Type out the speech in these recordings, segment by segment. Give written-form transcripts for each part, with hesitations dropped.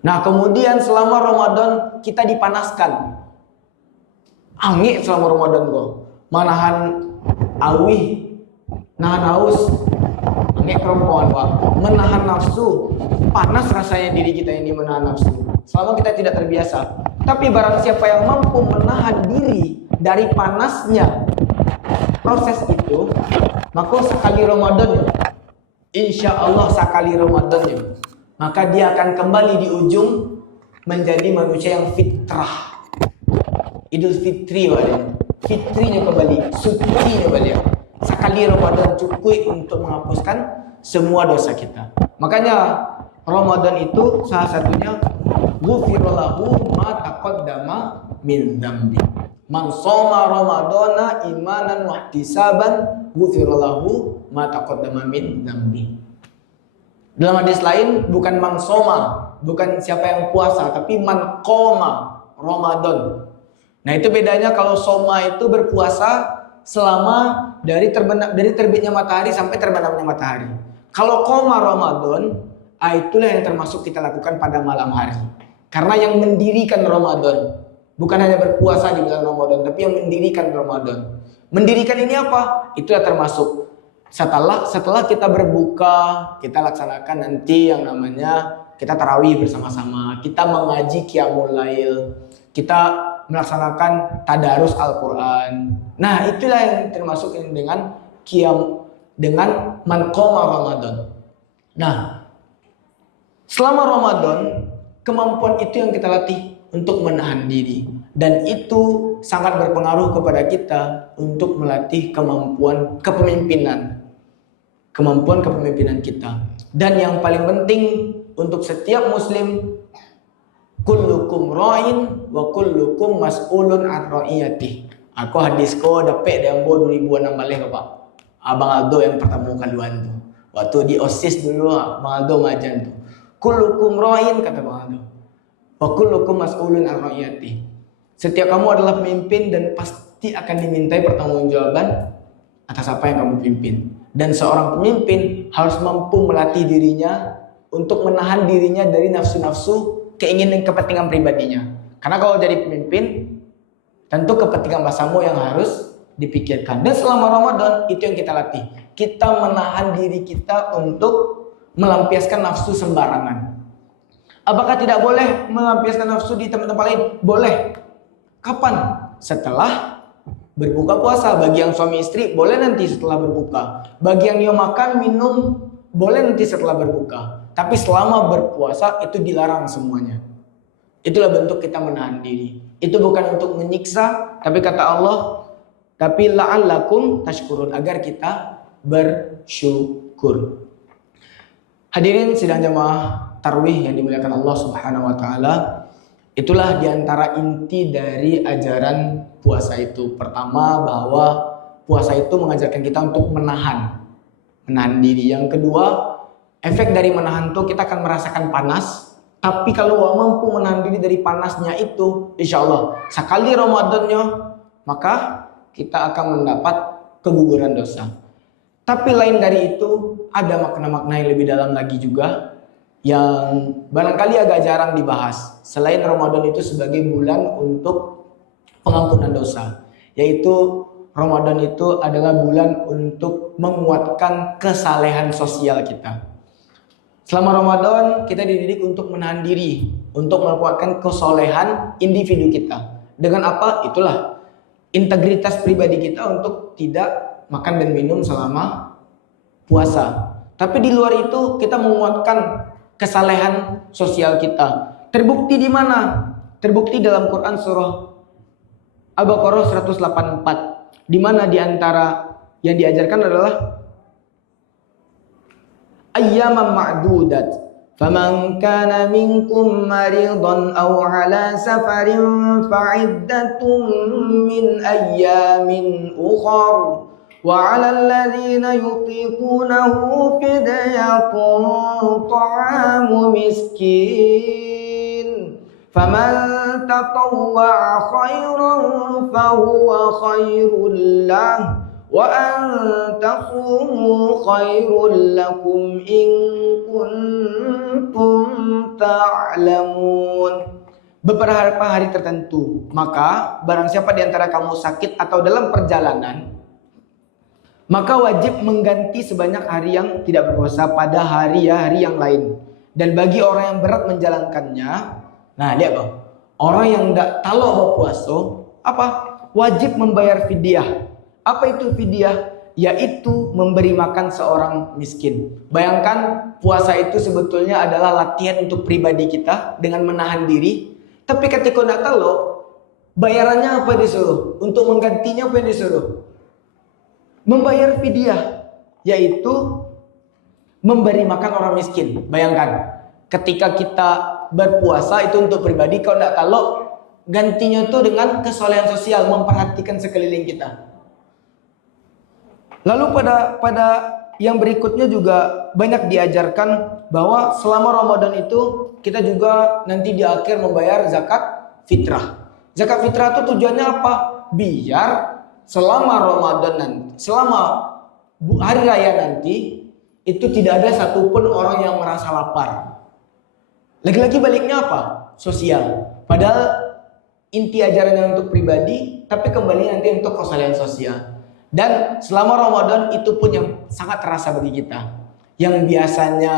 Nah, kemudian selama Ramadan kita dipanaskan. Angin selama Ramadan kok. Manahan awih, nahan haus, angin kerompokan Pak. Menahan nafsu, panas rasanya diri kita ini menahan nafsu. Selama kita tidak terbiasa. Tapi barang siapa yang mampu menahan diri dari panasnya proses itu, maka sekali Ramadan, insya Allah sekali Ramadan, maka dia akan kembali di ujung menjadi manusia yang fitrah. Idul Fitri wadah. Fitrinya kembali, sucinya balik. Sekali Ramadan cukup untuk menghapuskan semua dosa kita. Makanya Ramadan itu salah satunya ghufirallahu ma taqaddama min dzambi. Man shoma ramadana imanan wa ihtisaban ghufirallahu ma taqaddama min dzambi. Dalam hadis lain bukan man shoma, bukan siapa yang puasa, tapi man qoma Ramadan. Nah, itu bedanya. Kalau soma itu berpuasa selama dari terbitnya matahari sampai terbenamnya matahari. Kalau qoma Ramadan, itulah yang termasuk kita lakukan pada malam hari. Karena yang mendirikan Ramadan, bukan hanya berpuasa di bulan Ramadan, tapi yang mendirikan Ramadan. Mendirikan ini apa? Itulah termasuk setelah kita berbuka, kita laksanakan nanti yang namanya kita tarawih bersama-sama, kita mengaji qiyamul lail, kita melaksanakan tadarus Al-Quran. Nah, itulah yang termasuk dengan dengan man qoma Ramadan. Nah, selama Ramadan, kemampuan itu yang kita latih untuk menahan diri. Dan itu sangat berpengaruh kepada kita untuk melatih kemampuan kepemimpinan. Kemampuan kepemimpinan kita. Dan yang paling penting untuk setiap muslim, kullukum ra'in wa kullukum mas'ulun an ra'iyatih. Aku hadis ko dapet yang bo 2006 balik Pak. Abang Aldo yang pertama kaluan tu. Waktu di OSIS dulu Abang Aldo ngajan tu. Kullukum ra'in kata Abang Aldo. Wa kullukum mas'ulun an ra'iyatih. Setiap kamu adalah pemimpin dan pasti akan dimintai pertanggungjawaban atas apa yang kamu pimpin. Dan seorang pemimpin harus mampu melatih dirinya untuk menahan dirinya dari nafsu-nafsu keinginan kepentingan pribadinya. Karena kalau jadi pemimpin, tentu kepentingan bahasamu yang harus dipikirkan. Dan selama Ramadan, itu yang kita latih. Kita menahan diri kita untuk melampiaskan nafsu sembarangan. Apakah tidak boleh melampiaskan nafsu di tempat-tempat lain? Boleh. Kapan? Setelah berbuka puasa. Bagi yang suami istri, boleh nanti setelah berbuka. Bagi yang dia makan, minum, boleh nanti setelah berbuka. Tapi selama berpuasa itu dilarang semuanya. Itulah bentuk kita menahan diri. Itu bukan untuk menyiksa, tapi kata Allah, tapi la'allakum tashkurun, agar kita bersyukur. Hadirin sidang jamaah tarawih yang dimuliakan Allah Subhanahu wa taala, itulah diantara inti dari ajaran puasa itu. Pertama, bahwa puasa itu mengajarkan kita untuk menahan diri. Yang kedua, efek dari menahan itu kita akan merasakan panas. Tapi kalau mampu menahan diri dari panasnya itu, insya Allah sekali Ramadannya, maka kita akan mendapat keguguran dosa. Tapi lain dari itu, ada makna-makna yang lebih dalam lagi juga, yang barangkali agak jarang dibahas. Selain Ramadan itu sebagai bulan untuk pengampunan dosa, yaitu Ramadan itu adalah bulan untuk menguatkan kesalehan sosial kita. Selama Ramadan kita dididik untuk menahan diri, untuk menguatkan kesolehan individu kita. Dengan apa? Itulah integritas pribadi kita untuk tidak makan dan minum selama puasa. Tapi di luar itu kita menguatkan kesalehan sosial kita. Terbukti di mana? Terbukti dalam Quran surah Al-Baqarah 184. Di mana di antara yang diajarkan adalah ayyaman ma'dudat. Faman kana minkum maridan aw ala safarin fa'iddatun min ayyamin ukhra wa 'alal ladzina yutiqunahu fidyatun ta'amu miskin faman tatawwa'a khairan fahuwa khairul lahu wa an tasumu khairul lakum in kuntum ta'lamun. Beberapa hari tertentu, maka barang siapa di antara kamu sakit atau dalam perjalanan, maka wajib mengganti sebanyak hari yang tidak berpuasa pada hari-hari yang lain. Dan bagi orang yang berat menjalankannya, nah lihat kok, orang yang tidak talok berpuasa, apa? Wajib membayar fidyah. Apa itu fidyah? Yaitu memberi makan seorang miskin. Bayangkan puasa itu sebetulnya adalah latihan untuk pribadi kita dengan menahan diri. Tapi ketika tidak talok, bayarannya apa disuruh? Untuk menggantinya apa yang disuruh? Membayar fidyah, yaitu memberi makan orang miskin. Bayangkan, ketika kita berpuasa itu untuk pribadi, kalau tidak talok, gantinya itu dengan kesolehan sosial, memperhatikan sekeliling kita. Lalu pada yang berikutnya juga banyak diajarkan bahwa selama Ramadan itu kita juga nanti di akhir membayar zakat fitrah. Zakat fitrah itu tujuannya apa? Biar selama Ramadan nanti, selama hari raya nanti, itu tidak ada satupun orang yang merasa lapar. Lagi-lagi baliknya apa? Sosial. Padahal inti ajarannya untuk pribadi, tapi kembali nanti untuk kesolehan sosial. Dan selama Ramadan itu pun yang sangat terasa bagi kita. Yang biasanya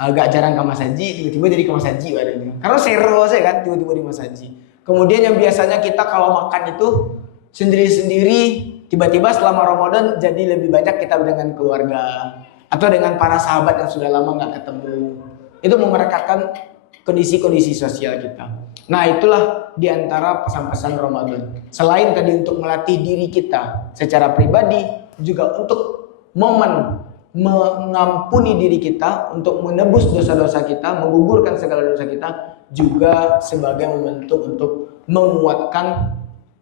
agak jarang ke masjid, tiba-tiba jadi ke masjid. Karena seru saya kan, tiba-tiba di masjid. Kemudian yang biasanya kita kalau makan itu sendiri-sendiri, tiba-tiba selama Ramadan jadi lebih banyak kita dengan keluarga. Atau dengan para sahabat yang sudah lama nggak ketemu. Itu memerekatkan kondisi-kondisi sosial kita. Nah itulah diantara pesan-pesan Ramadan. Selain tadi untuk melatih diri kita secara pribadi, juga untuk momen mengampuni diri kita, untuk menebus dosa-dosa kita, menggugurkan segala dosa kita, juga sebagai momentum untuk menguatkan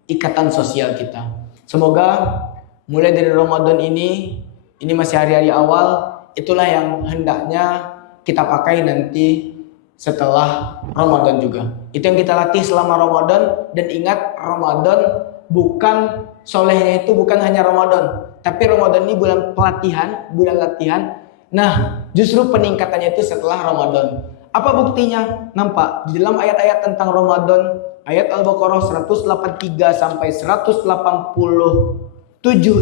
ikatan sosial kita. Semoga mulai dari Ramadan ini masih hari-hari awal, itulah yang hendaknya kita pakai nanti setelah Ramadan juga. Itu yang kita latih selama Ramadan. Dan ingat, Ramadan bukan, solehnya itu bukan hanya Ramadan, tapi Ramadan ini bulan pelatihan, bulan latihan. Nah, justru peningkatannya itu setelah Ramadan. Apa buktinya? Nampak di dalam ayat-ayat tentang Ramadan, ayat Al-Baqarah 183 sampai 187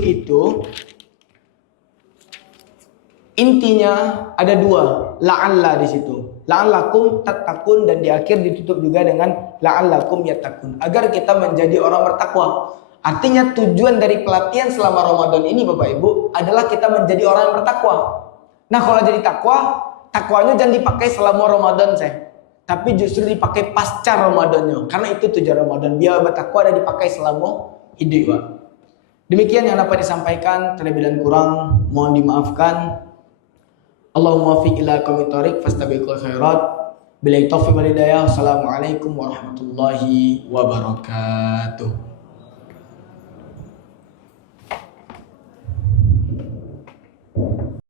itu intinya ada dua, la'alla di situ. La'allakum tattaqun, dan di akhir ditutup juga dengan la'allakum yattaqun, agar kita menjadi orang bertakwa. Artinya tujuan dari pelatihan selama Ramadan ini Bapak Ibu adalah kita menjadi orang yang bertakwa. Nah, kalau jadi takwanya jangan dipakai selama Ramadan tapi justru dipakai pasca Ramadannya. Karena itu tujuan Ramadan, biar bertakwa dan dipakai selama hidup. Demikian yang dapat disampaikan, terlebih dan kurang mohon dimaafkan. Allahumma fiq ila qawmi thariq fastabiqul khairat. Billahi taufiq wal hidayah. Assalamualaikum warahmatullahi wabarakatuh.